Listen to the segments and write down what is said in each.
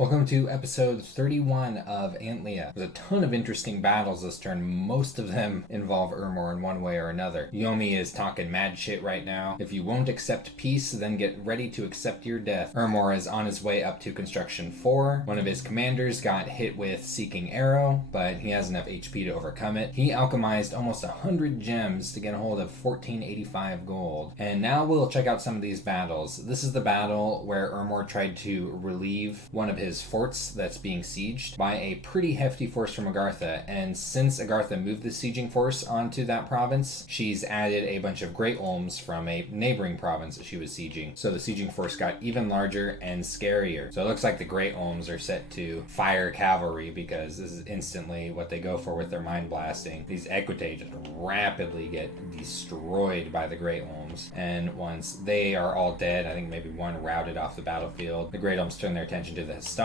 Welcome to episode 31 of Antlia. There's a ton of interesting battles this turn. Most of them involve Ermor in one way or another. Yomi is talking mad shit right now. If you won't accept peace, then get ready to accept your death. Ermor is on his way up to construction 4. One of his commanders got hit with Seeking Arrow, but he has enough HP to overcome it. He alchemized almost 100 gems to get a hold of 1485 gold. And now we'll check out some of these battles. This is the battle where Ermor tried to relieve one of his forts that's being sieged by a pretty hefty force from Agartha, and since Agartha moved the sieging force onto that province, she's added a bunch of great olms from a neighboring province that she was sieging. So the sieging force got even larger and scarier. So it looks like the great olms are set to fire cavalry because this is instantly what they go for with their mind blasting. These equites just rapidly get destroyed by the great olms, and once they are all dead, I think maybe one routed off the battlefield, the great olms turn their attention to the Hastati,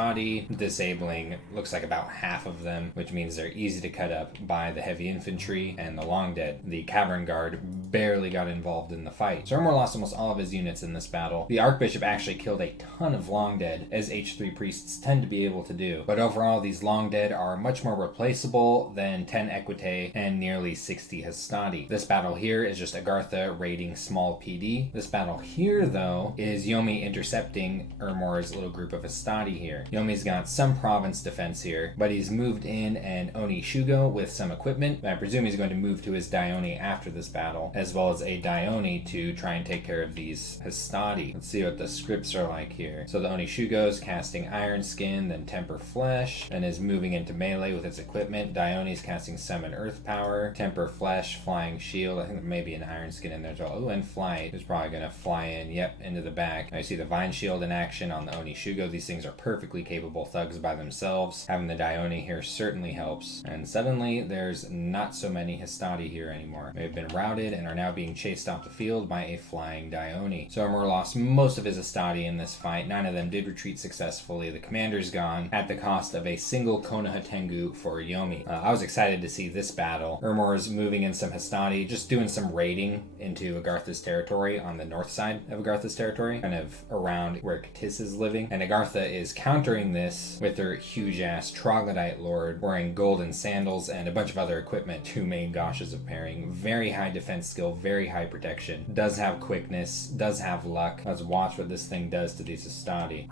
disabling looks like about half of them, which means they're easy to cut up by the heavy infantry and the long dead. The cavern guard barely got involved in the fight. So Ermor lost almost all of his units in this battle. The archbishop actually killed a ton of long dead, as H3 priests tend to be able to do, but overall these long dead are much more replaceable than 10 equite and nearly 60 Hastati. This battle here is just Agartha raiding small PD. This battle here though is Yomi intercepting Ermor's little group of Hastati here. Yomi's got some province defense here, but he's moved in an Oni Shugo with some equipment. I presume he's going to move to his Dione after this battle, as well as a Dione to try and take care of these Hastati. Let's see what the scripts are like here. So the Oni Shugo's casting Iron Skin, then Temper Flesh, and is moving into melee with its equipment. Dione's casting Summon Earth Power, Temper Flesh, Flying Shield. I think maybe an Iron Skin in there as well. Oh, and Flight, who's probably going to fly in, into the back. Now you see the Vine Shield in action on the Oni Shugo. These things are perfectly capable thugs by themselves. Having the Dione here certainly helps. And suddenly there's not so many Hastati here anymore. They've been routed and are now being chased off the field by a flying Dione. So Ermor lost most of his Hastati in this fight. 9 of them did retreat successfully. The commander's gone at the cost of a single Konoha Tengu for Yomi. I was excited to see this battle. Ermor's moving in some Hastati, just doing some raiding into Agartha's territory on the north side of Agartha's territory, kind of around where C'tis is living. And Agartha is countering this with her huge-ass Troglodyte Lord wearing golden sandals and a bunch of other equipment. 2 main goshes of pairing. Very high defense skill, very high protection. Does have quickness, does have luck. Let's watch what this thing does to these Hastati.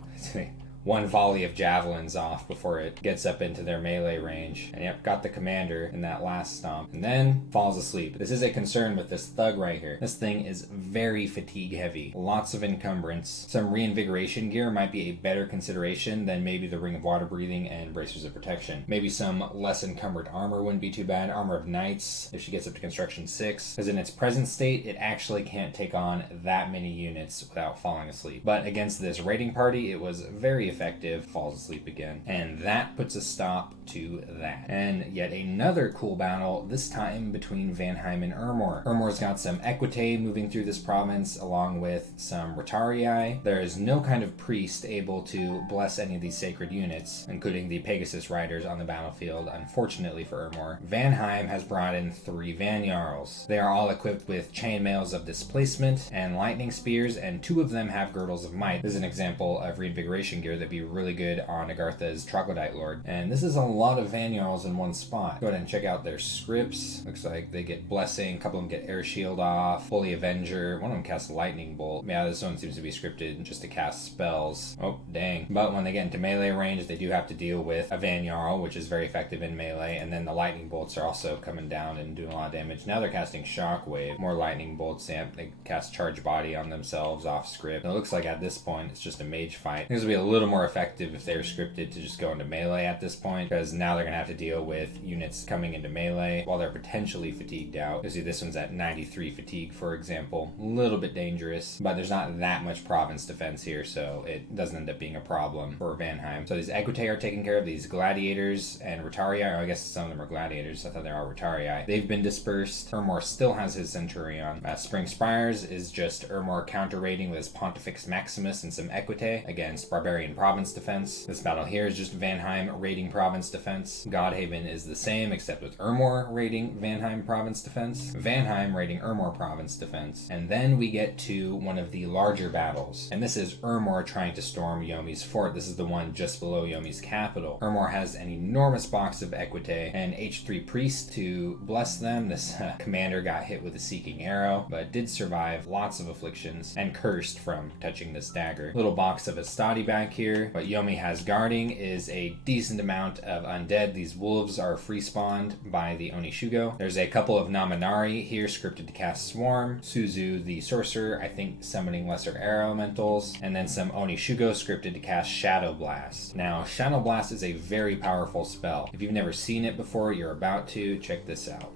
One volley of javelins off before it gets up into their melee range. And yep, got the commander in that last stomp. And then falls asleep. This is a concern with this thug right here. This thing is very fatigue heavy. Lots of encumbrance. Some reinvigoration gear might be a better consideration than maybe the Ring of Water Breathing and Bracers of Protection. Maybe some less encumbered armor wouldn't be too bad. Armor of Knights if she gets up to construction 6. Because in its present state, it actually can't take on that many units without falling asleep. But against this raiding party, it was very effective. Falls asleep again, and that puts a stop to that. And yet another cool battle, this time between Vanheim and Ermor. Ermor's got some equite moving through this province along with some Retarii. There is no kind of priest able to bless any of these sacred units, including the Pegasus riders on the battlefield, unfortunately for Ermor. Vanheim has brought in 3 Van Jarls. They are all equipped with chainmails of displacement and lightning spears, and 2 of them have girdles of might. This is an example of reinvigoration gear that'd be really good on Agartha's Troglodyte Lord. And this is a lot of Van Jarls in one spot. Go ahead and check out their scripts. Looks like they get Blessing, a couple of them get Air Shield off, Holy Avenger, one of them casts Lightning Bolt. Yeah, this one seems to be scripted just to cast spells. Oh, dang. But when they get into melee range, they do have to deal with a Van Jarl, which is very effective in melee, and then the Lightning Bolts are also coming down and doing a lot of damage. Now they're casting Shockwave, more Lightning Bolts. Yeah, they cast Charge Body on themselves off script. And it looks like at this point, it's just a mage fight. This will be a little more effective if they're scripted to just go into melee at this point, because now they're going to have to deal with units coming into melee while they're potentially fatigued out. You see this one's at 93 fatigue, for example. A little bit dangerous, but there's not that much province defense here, so it doesn't end up being a problem for Vanheim. So these equite are taken care of. These gladiators and Retarii, or I guess some of them are gladiators. I thought they were all Retarii. They've been dispersed. Ermor still has his Centurion. Spring Spires is just Ermor counter-raiding with his Pontifex Maximus and some equite against Barbarian province defense. This battle here is just Vanheim raiding province defense. Godhaven is the same, except with Ermor raiding Vanheim province defense, Vanheim raiding Ermor province defense. And then we get to one of the larger battles, and this is Ermor trying to storm Yomi's fort. This is the one just below Yomi's capital. Ermor has an enormous box of equite and H3 priest to bless them. This commander got hit with a seeking arrow, but did survive lots of afflictions and cursed from touching this dagger. Little box of Astadi back here. What Yomi has guarding is a decent amount of undead. These wolves are free spawned by the Onishugo. There's a couple of Naminari here scripted to cast Swarm. Suzu the sorcerer, I think summoning lesser air elementals, and then some Onishugo scripted to cast Shadow Blast. Now, Shadow Blast is a very powerful spell. If you've never seen it before, you're about to. Check this out.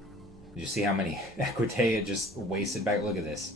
Did you see how many equite it just wasted back? Look at this.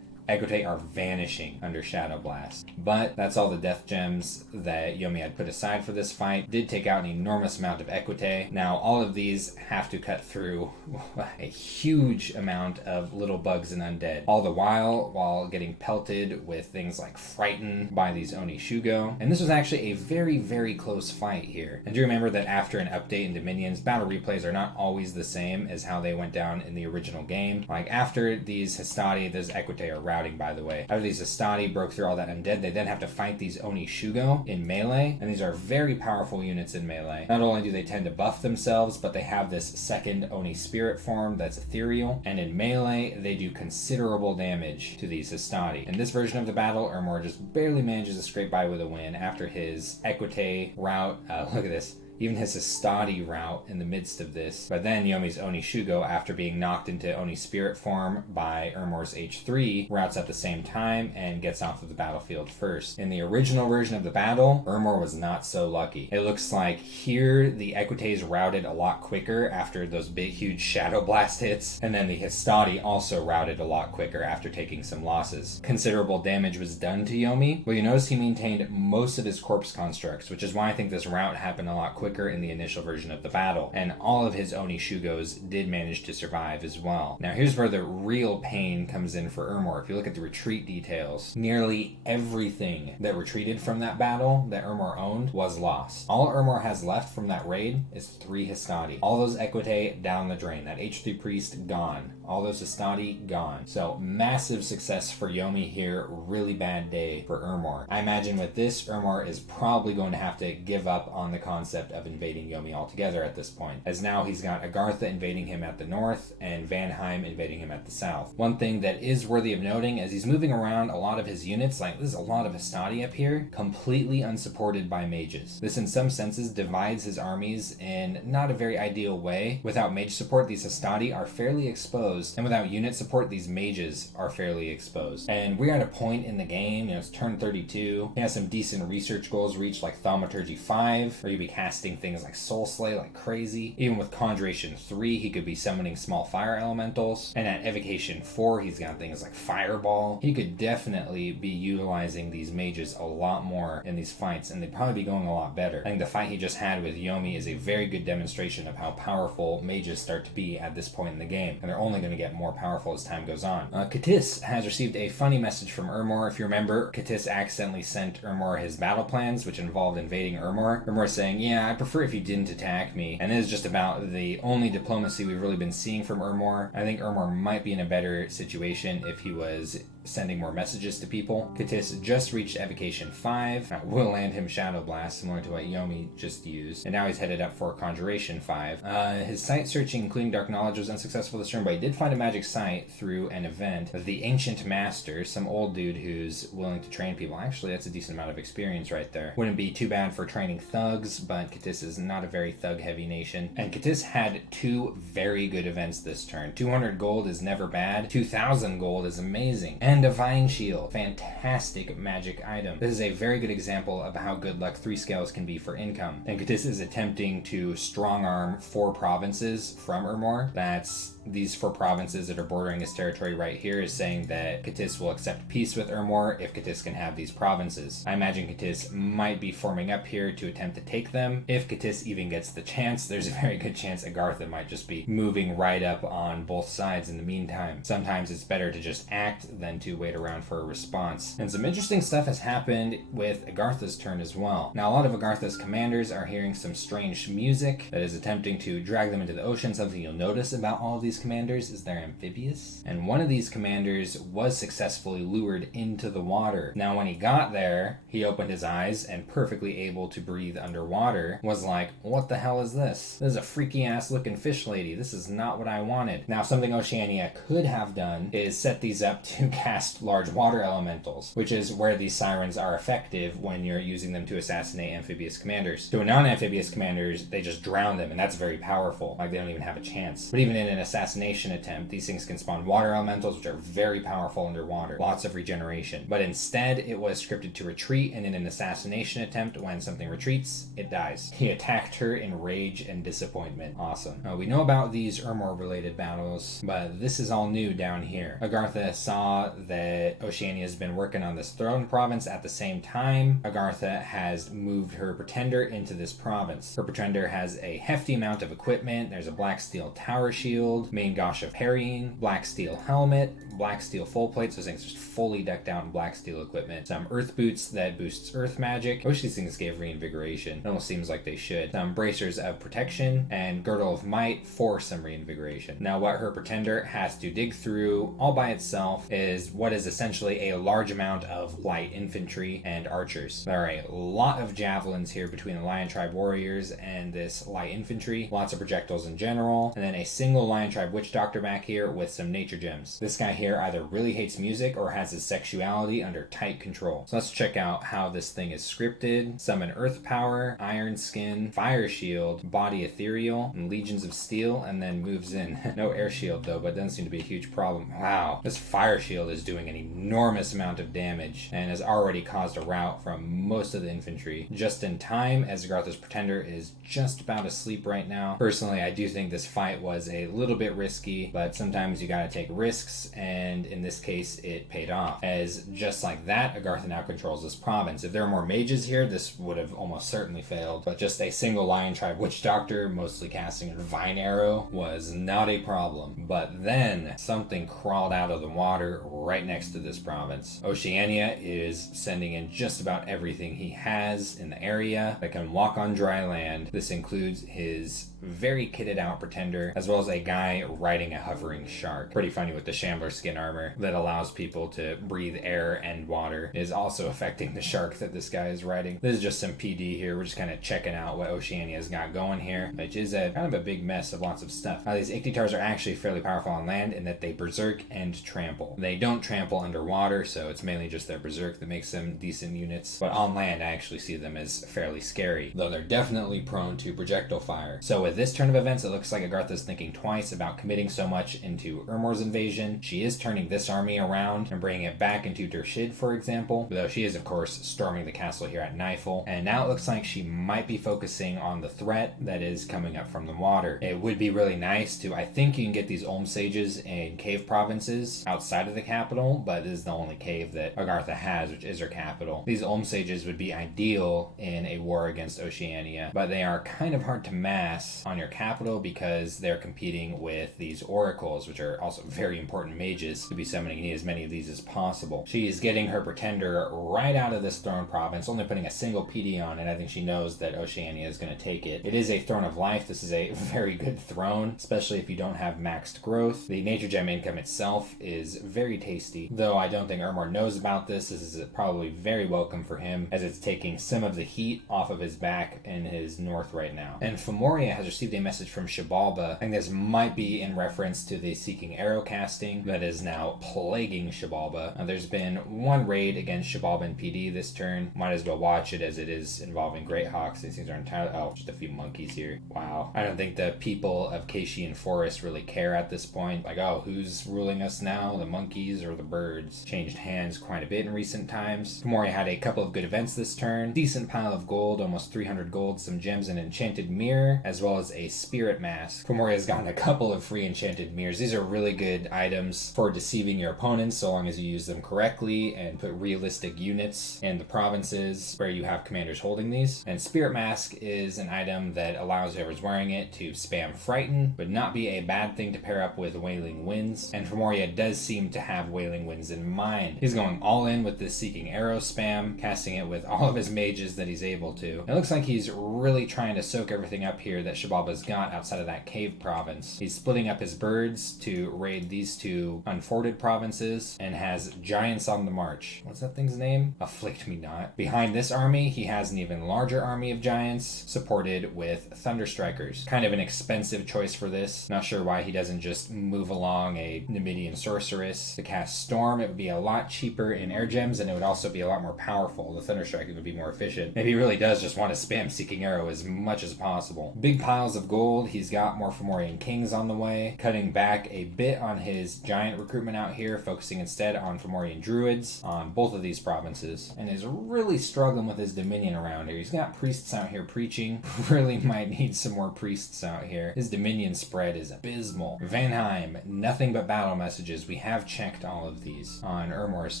Equite are vanishing under Shadow Blast. But that's all the death gems that Yomi had put aside for this fight. Did take out an enormous amount of equite. Now all of these have to cut through a huge amount of little bugs and undead. All the while getting pelted with things like Frighten by these Onishugo. And this was actually a very, very close fight here. And do remember that after an update in Dominions, battle replays are not always the same as how they went down in the original game. Like after these Hastati, those equite are routed, by the way. After these Astadi broke through all that undead, they then have to fight these Onishugo in melee, and these are very powerful units in melee. Not only do they tend to buff themselves, but they have this second Oni spirit form that's ethereal, and in melee, they do considerable damage to these Astadi. In this version of the battle, Ermor just barely manages to scrape by with a win after his equite route. Look at this. Even his Astadi route in the midst of this. But then Yomi's Onishugo, after being knocked into Oni spirit form by Ermor's H3, routes at the same time and gets off of the battlefield first. In the original version of the battle, Ermor was not so lucky. It looks like here the Equites routed a lot quicker after those big huge Shadow Blast hits, and then the Hastati also routed a lot quicker after taking some losses. Considerable damage was done to Yomi. Well, you notice he maintained most of his corpse constructs, which is why I think this rout happened a lot quicker in the initial version of the battle, and all of his Onishugos did manage to survive as well. Now here's where the real pain comes in for Ermor. If you look at the retreat details, nearly everything that retreated from that battle that Ermor owned was lost. All Ermor has left from that raid is 3 Hastati. All those equite down the drain. That H3 priest gone. All those Hastati gone. So massive success for Yomi here. Really bad day for Ermor. I imagine with this, Ermor is probably going to have to give up on the concept of invading Yomi altogether at this point, as now he's got Agartha invading him at the north and Vanheim invading him at the south. One thing that is worthy of noting as he's moving around a lot of his units, like this is a lot of Hastati up here, completely unsupported by mages. This in some senses divides his armies in not a very ideal way. Without mage support, these Hastati are fairly exposed, and without unit support, these mages are fairly exposed. And we're at a point in the game, it's turn 32, he has some decent research goals reached like Thaumaturgy 5, where you'll be casting things like Soul Slay like crazy. Even with Conjuration 3, he could be summoning small fire elementals. And at Evocation 4, he's got things like Fireball. He could definitely be utilizing these mages a lot more in these fights, and they'd probably be going a lot better. I think the fight he just had with Yomi is a very good demonstration of how powerful mages start to be at this point in the game, and they're only going to get more powerful as time goes on. C'tis has received a funny message from Ermor. If you remember, C'tis accidentally sent Ermor his battle plans, which involved invading Ermor. Ermor saying, yeah, I prefer if you didn't attack me. And this is just about the only diplomacy we've really been seeing from Ermor. I think Ermor might be in a better situation if he was sending more messages to people. C'tis just reached Evocation 5. That will land him Shadow Blast, similar to what Yomi just used. And now he's headed up for Conjuration 5. His site searching, including Dark Knowledge, was unsuccessful this turn, but he did find a magic site through an event of the Ancient Master, some old dude who's willing to train people. Actually, that's a decent amount of experience right there. Wouldn't be too bad for training thugs, but C'tis is not a very thug-heavy nation. And C'tis had 2 very good events this turn. 200 gold is never bad. 2,000 gold is amazing. And Divine Shield, fantastic magic item. This is a very good example of how good luck 3 scales can be for income. And C'tis is attempting to strong arm 4 provinces from Ermor. That's these 4 provinces that are bordering his territory right here, is saying that C'tis will accept peace with Ermor if C'tis can have these provinces. I imagine C'tis might be forming up here to attempt to take them. If C'tis even gets the chance, there's a very good chance Agartha might just be moving right up on both sides in the meantime. Sometimes it's better to just act than to wait around for a response. And some interesting stuff has happened with Agartha's turn as well. Now, a lot of Agartha's commanders are hearing some strange music that is attempting to drag them into the ocean. Something you'll notice about all of these commanders is they're amphibious. And one of these commanders was successfully lured into the water. Now, when he got there, he opened his eyes and, perfectly able to breathe underwater, was like, what the hell is this? This is a freaky ass looking fish lady. This is not what I wanted. Now, something Oceania could have done is set these up to cast large water elementals, which is where these sirens are effective when you're using them to assassinate amphibious commanders. To a non-amphibious commanders, they just drown them, and that's very powerful. Like, they don't even have a chance. But even in an assassination attempt, these things can spawn water elementals, which are very powerful underwater. Lots of regeneration. But instead, it was scripted to retreat, and in an assassination attempt, when something retreats, it dies. He attacked her in rage and disappointment. Awesome. We know about these Ermor-related battles, but this is all new down here. Agartha saw that Oceania has been working on this throne province at the same time. Agartha has moved her pretender into this province. Her pretender has a hefty amount of equipment. There's a black steel tower shield, main gauche of parrying, black steel helmet, black steel full plates. Those things just fully decked out in black steel equipment. Some earth boots that boosts earth magic. I wish these things gave reinvigoration. It almost seems like they should. Some bracers of protection and girdle of might for some reinvigoration. Now, what her pretender has to dig through all by itself is what is essentially a large amount of light infantry and archers. There are a lot of javelins here between the Lion Tribe warriors and this light infantry. Lots of projectiles in general. And then a single Lion Tribe witch doctor back here with some nature gems. This guy here either really hates music or has his sexuality under tight control. So let's check out how this thing is scripted. Summon earth power, iron skin, fire shield, body ethereal, and legions of steel, and then moves in. No air shield though, but doesn't seem to be a huge problem. Wow, this fire shield is doing an enormous amount of damage and has already caused a rout from most of the infantry just in time, as Agartha's pretender is just about asleep right now. Personally, I do think this fight was a little bit risky, but sometimes you gotta take risks, and in this case it paid off, as just like that, Agartha now controls this province. If there were more mages here, this would have almost certainly failed, but just a single Lion Tribe witch doctor, mostly casting a divine arrow, was not a problem. But then something crawled out of the water right next to this province. Oceania is sending in just about everything he has in the area that can walk on dry land. This includes his very kitted out pretender, as well as a guy riding a hovering shark. Pretty funny with the shambler skin armor that allows people to breathe air and water is also affecting the shark that this guy is riding. This is just some PD here. We're just kind of checking out what Oceania's got going here, which is a kind of a big mess of lots of stuff. Now, these Ictitars are actually fairly powerful on land in that they berserk and trample. They don't trample underwater, so it's mainly just their berserk that makes them decent units. But on land, I actually see them as fairly scary, though they're definitely prone to projectile fire. So with this turn of events, it looks like Agartha's thinking twice about committing so much into Ermor's invasion. She is turning this army around and bringing it back into Dershid, for example, though she is, of course, storming the castle here at Nifel. And now it looks like she might be focusing on the threat that is coming up from the water. It would be really nice to, I think you can get these Olm Sages in cave provinces outside of the capital, but this is the only cave that Agartha has, which is her capital. These Olm Sages would be ideal in a war against Oceania, but they are kind of hard to mass on your capital because they're competing with these oracles, which are also very important mages to be summoning. You need as many of these as possible. She is getting her pretender right out of this throne province, only putting a single PD on it. I think she knows that Oceania is going to take it. It is a throne of life. This is a very good throne, especially if you don't have maxed growth. The nature gem income itself is very tasty, though I don't think Ermor knows about this. This is probably very welcome for him, as it's taking some of the heat off of his back in his north right now. And Femoria has received a message from Xibalba. I think this might be in reference to the Seeking Arrow casting that is now plaguing Xibalba. There's been one raid against Xibalba and PD this turn. Might as well watch it, as it is involving Great Hawks. These things are entirely... Oh, just a few monkeys here. Wow. I don't think the people of Kashian Forest really care at this point. Like, oh, who's ruling us now? The monkeys or the birds? Changed hands quite a bit in recent times. Femoria had a couple of good events this turn. Decent pile of gold, almost 300 gold, some gems, and an enchanted mirror, as well as a spirit mask. Femoria has gotten a couple of free enchanted mirrors. These are really good items for deceiving your opponents so long as you use them correctly and put realistic units in the provinces where you have commanders holding these. And Spirit Mask is an item that allows whoever's wearing it to spam Frighten, would not be a bad thing to pair up with Wailing Winds, and Femoria does seem to have Wailing Winds in mind. He's going all in with this Seeking Arrow spam, casting it with all of his mages that he's able to. It looks like he's really trying to soak everything up here that Xibalba's got outside of that cave province. He's splitting up his birds to raid these two unforded provinces and has giants on the march. What's that thing's name? Afflict Me Not. Behind this army, he has an even larger army of giants supported with Thunderstrikers. Kind of an expensive choice for this. Not sure why he doesn't just move along a Numidian Sorceress to cast Storm. It would be a lot cheaper in air gems, and it would also be a lot more powerful. The Thunderstriker would be more efficient. Maybe he really does just want to spam Seeking Arrow as much as possible. Big piles of gold. He's got more Fomorian Kings on the way, cutting back a bit on his giant recruitment out here, focusing instead on Fomorian Druids on both of these provinces, and is really struggling with his Dominion around here. He's got priests out here preaching. Really might need some more priests out here. His Dominion spread is abysmal. Vanheim, nothing but battle messages. We have checked all of these on Ermor's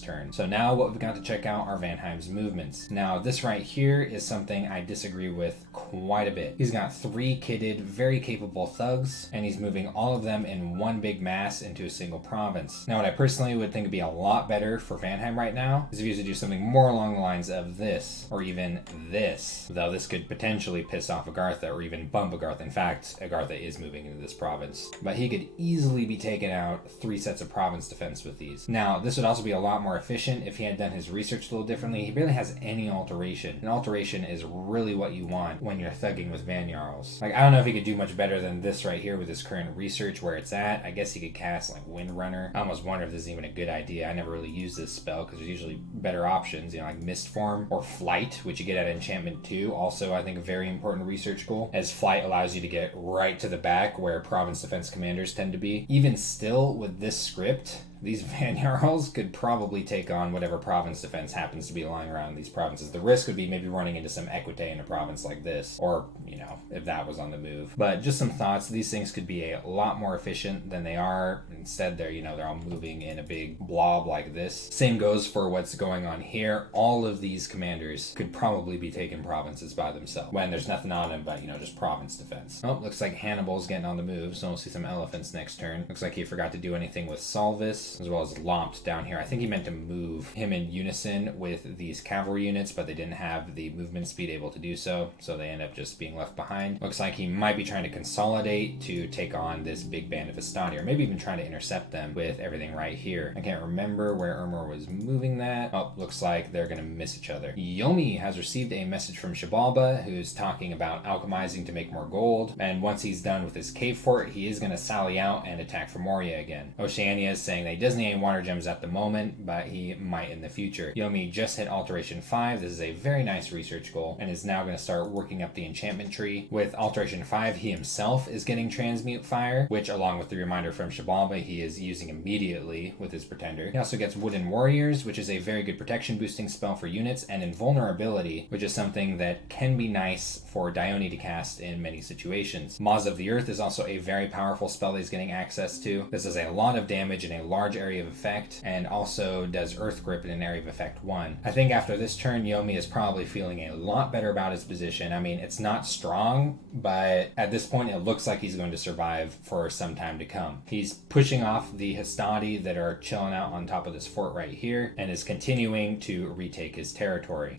turn. So now what we've got to check out are Vanheim's movements. Now this right here is something I disagree with quite a bit. He's got 3 kitted, very capable thugs, and he's moving all of them in one big mass into a single province. Now what I personally would think would be a lot better for Vanheim right now is if he was to do something more along the lines of this, or even this, though this could potentially piss off Agartha or even bump Agartha. In fact, Agartha is moving into this province, but he could easily be taking out 3 sets of province defense with these. Now this would also be a lot more efficient if he had done his research a little differently. He barely has any alteration. An alteration is really what you want when you're thugging with Van Jarls. Like, I don't know if he could do much better than this right here with his current research where it's at. I guess he could cast like Windrunner. I almost wonder if this is even a good idea. I never really use this spell because there's usually better options, you know, like Mist Form or Flight, which you get at Enchantment 2. Also, I think a very important research goal, as Flight allows you to get right to the back where province defense commanders tend to be. Even still, with this script, these Van Jarls could probably take on whatever province defense happens to be lying around these provinces. The risk would be maybe running into some Equite in a province like this, or, you know, if that was on the move. But just some thoughts. These things could be a lot more efficient than they are. Instead, they're, you know, they're all moving in a big blob like this. Same goes for what's going on here. All of these commanders could probably be taking provinces by themselves when there's nothing on them but, you know, just province defense. Oh, looks like Hannibal's getting on the move, so we'll see some elephants next turn. Looks like he forgot to do anything with Salvis, as well as Lompt down here. I think he meant to move him in unison with these cavalry units, but they didn't have the movement speed able to do so, so they end up just being left behind. Looks like he might be trying to consolidate to take on this big band of Vistani, or maybe even trying to intercept them with everything right here. I can't remember where Ermor was moving that. Oh, looks like they're gonna miss each other. Yomi has received a message from Xibalba, who's talking about alchemizing to make more gold, and once he's done with his cave fort, he is gonna sally out and attack Femoria again. Oceania is saying that he doesn't need any water gems at the moment, but he might in the future. Yomi just hit Alteration 5. This is a very nice research goal, and is now going to start working up the enchantment tree. With Alteration 5, he himself is getting Transmute Fire, which, along with the reminder from Xibalba, he is using immediately with his Pretender. He also gets Wooden Warriors, which is a very good protection boosting spell for units, and Invulnerability, which is something that can be nice for Dione to cast in many situations. Maws of the Earth is also a very powerful spell that he's getting access to. This is a lot of damage in a large area of effect, and also does Earth Grip in an area of effect 1. I think after this turn, Yomi is probably feeling a lot better about his position. I mean, it's not strong, but at this point, it looks like he's going to survive for some time to come. He's pushing off the Hastati that are chilling out on top of this fort right here, and is continuing to retake his territory.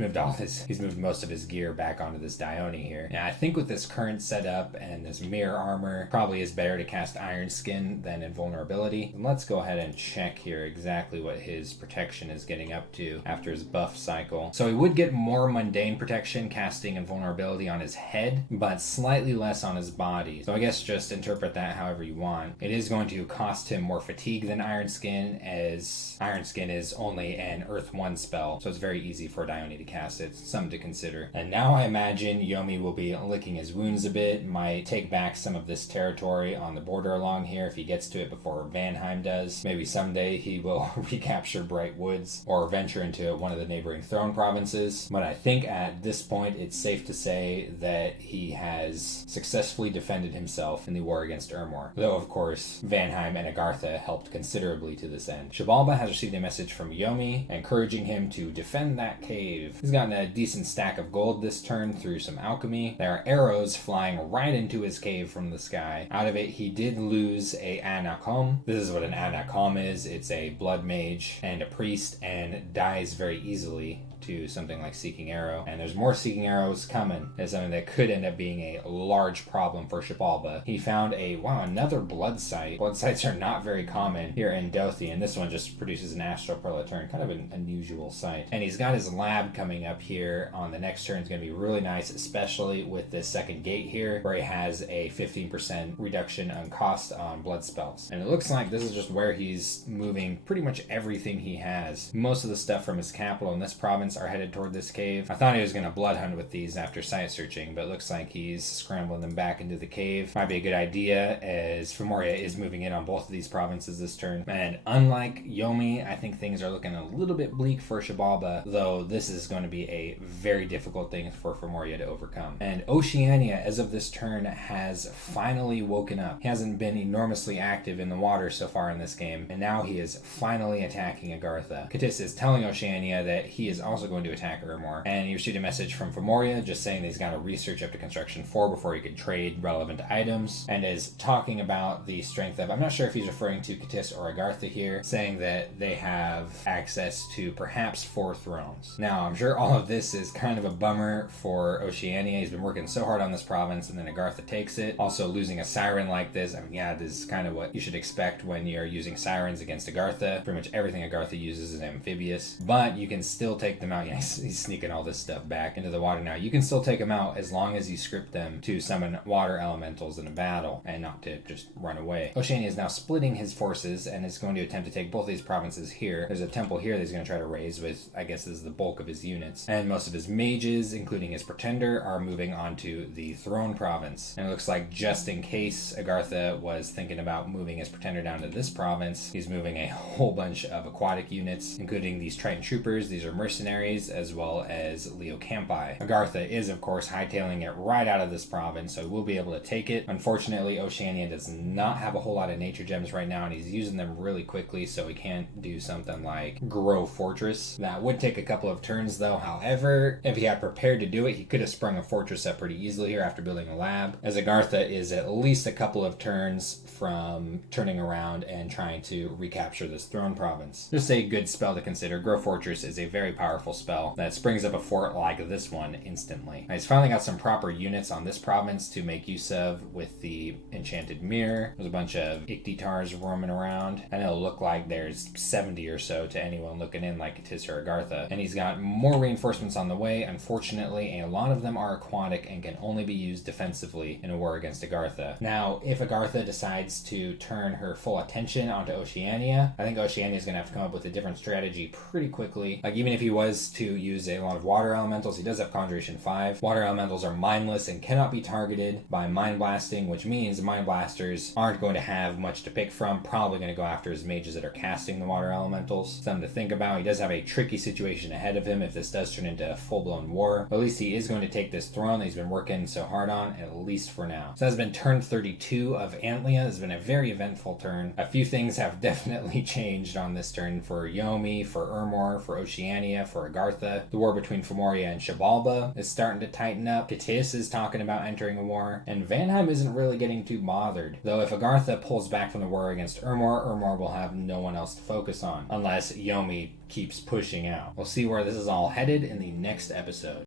He's moved most of his gear back onto this Dione here. Yeah, I think with this current setup and this mirror armor, probably is better to cast Iron Skin than Invulnerability. And let's go ahead and check here exactly what his protection is getting up to after his buff cycle. So he would get more mundane protection casting Invulnerability on his head, but slightly less on his body. So I guess just interpret that however you want. It is going to cost him more fatigue than Iron Skin, as Iron Skin is only an Earth 1 spell, so it's very easy for Dione to cast it. Something to consider. And now I imagine Yomi will be licking his wounds a bit, might take back some of this territory on the border along here if he gets to it before Vanheim does. Maybe someday he will recapture Bright Woods or venture into one of the neighboring throne provinces, but I think at this point it's safe to say that he has successfully defended himself in the war against Ermor, though of course Vanheim and Agartha helped considerably to this end. Xibalba has received a message from Yomi encouraging him to defend that cave. He's gotten a decent stack of gold this turn through some alchemy. There are arrows flying right into his cave from the sky. Out of it, he did lose a anakom. This is what an anakom is. It's a blood mage and a priest and dies very easily to something like Seeking Arrow. And there's more Seeking Arrows coming as something that could end up being a large problem for Xibalba. He found another blood site. Blood sites are not very common here in Dothi, and this one just produces an astral pearl a turn, kind of an unusual site. And he's got his lab coming up here on the next turn. It's going to be really nice, especially with this second gate here, where he has a 15% reduction on cost on blood spells. And it looks like this is just where he's moving pretty much everything he has. Most of the stuff from his capital in this province are headed toward this cave. I thought he was going to blood hunt with these after site searching, but it looks like he's scrambling them back into the cave. Might be a good idea, as Femoria is moving in on both of these provinces this turn. And unlike Yomi, I think things are looking a little bit bleak for Xibalba, though this is going to be a very difficult thing for Femoria to overcome. And Oceania, as of this turn, has finally woken up. He hasn't been enormously active in the water so far in this game, and now he is finally attacking Agartha. C'tis is telling Oceania that he is also going to attack Ermor, and he received a message from Femoria just saying that he's got to research up to construction 4 before he can trade relevant items, and is talking about the strength of, I'm not sure if he's referring to C'tis or Agartha here, saying that they have access to perhaps 4 thrones. Now, I'm sure all of this is kind of a bummer for Oceania. He's been working so hard on this province, and then Agartha takes it. Also, losing a siren like this, I mean, yeah, this is kind of what you should expect when you're using sirens against Agartha. Pretty much everything Agartha uses is amphibious, but you can still take them out. Yeah, he's sneaking all this stuff back into the water now. You can still take them out as long as you script them to summon water elementals in a battle and not to just run away. Oceania is now splitting his forces and is going to attempt to take both these provinces here. There's a temple here that he's going to try to raise with, I guess, is the bulk of his units. And most of his mages, including his pretender, are moving onto the throne province. And it looks like just in case Agartha was thinking about moving his pretender down to this province, he's moving a whole bunch of aquatic units, including these Triton troopers. These are mercenaries, as well as Leo Campi. Agartha is, of course, hightailing it right out of this province, so we'll be able to take it. Unfortunately, Oceania does not have a whole lot of nature gems right now, and he's using them really quickly, so he can't do something like grow fortress. That would take a couple of turns, though. However, if he had prepared to do it, he could have sprung a fortress up pretty easily here after building a lab, as Agartha is at least a couple of turns from turning around and trying to recapture this throne province. Just a good spell to consider. Grow Fortress is a very powerful spell that springs up a fort like this one instantly. Now, he's finally got some proper units on this province to make use of with the Enchanted Mirror. There's a bunch of Ictitars roaming around, and it'll look like there's 70 or so to anyone looking in like C'tis or Agartha. And he's got more reinforcements on the way. Unfortunately, a lot of them are aquatic and can only be used defensively in a war against Agartha. Now, if Agartha decides to turn her full attention onto Oceania, I think Oceania is going to have to come up with a different strategy pretty quickly. Like, even if he was to use a lot of water elementals, he does have Conjuration 5. Water elementals are mindless and cannot be targeted by mind blasting, which means mind blasters aren't going to have much to pick from. Probably going to go after his mages that are casting the water elementals. Something to think about. He does have a tricky situation ahead of him if this does turn into a full-blown war. But at least he is going to take this throne that he's been working so hard on, at least for now. So that's been turn 32 of Antlia. This has been a very eventful turn. A few things have definitely changed on this turn for Yomi, for Ermor, for Oceania, for Agartha. The war between Femoria and Xibalba is starting to tighten up. C'tis is talking about entering a war, and Vanheim isn't really getting too bothered. Though if Agartha pulls back from the war against Ermor, Ermor will have no one else to focus on, unless Yomi keeps pushing out. We'll see where this is all headed in the next episode.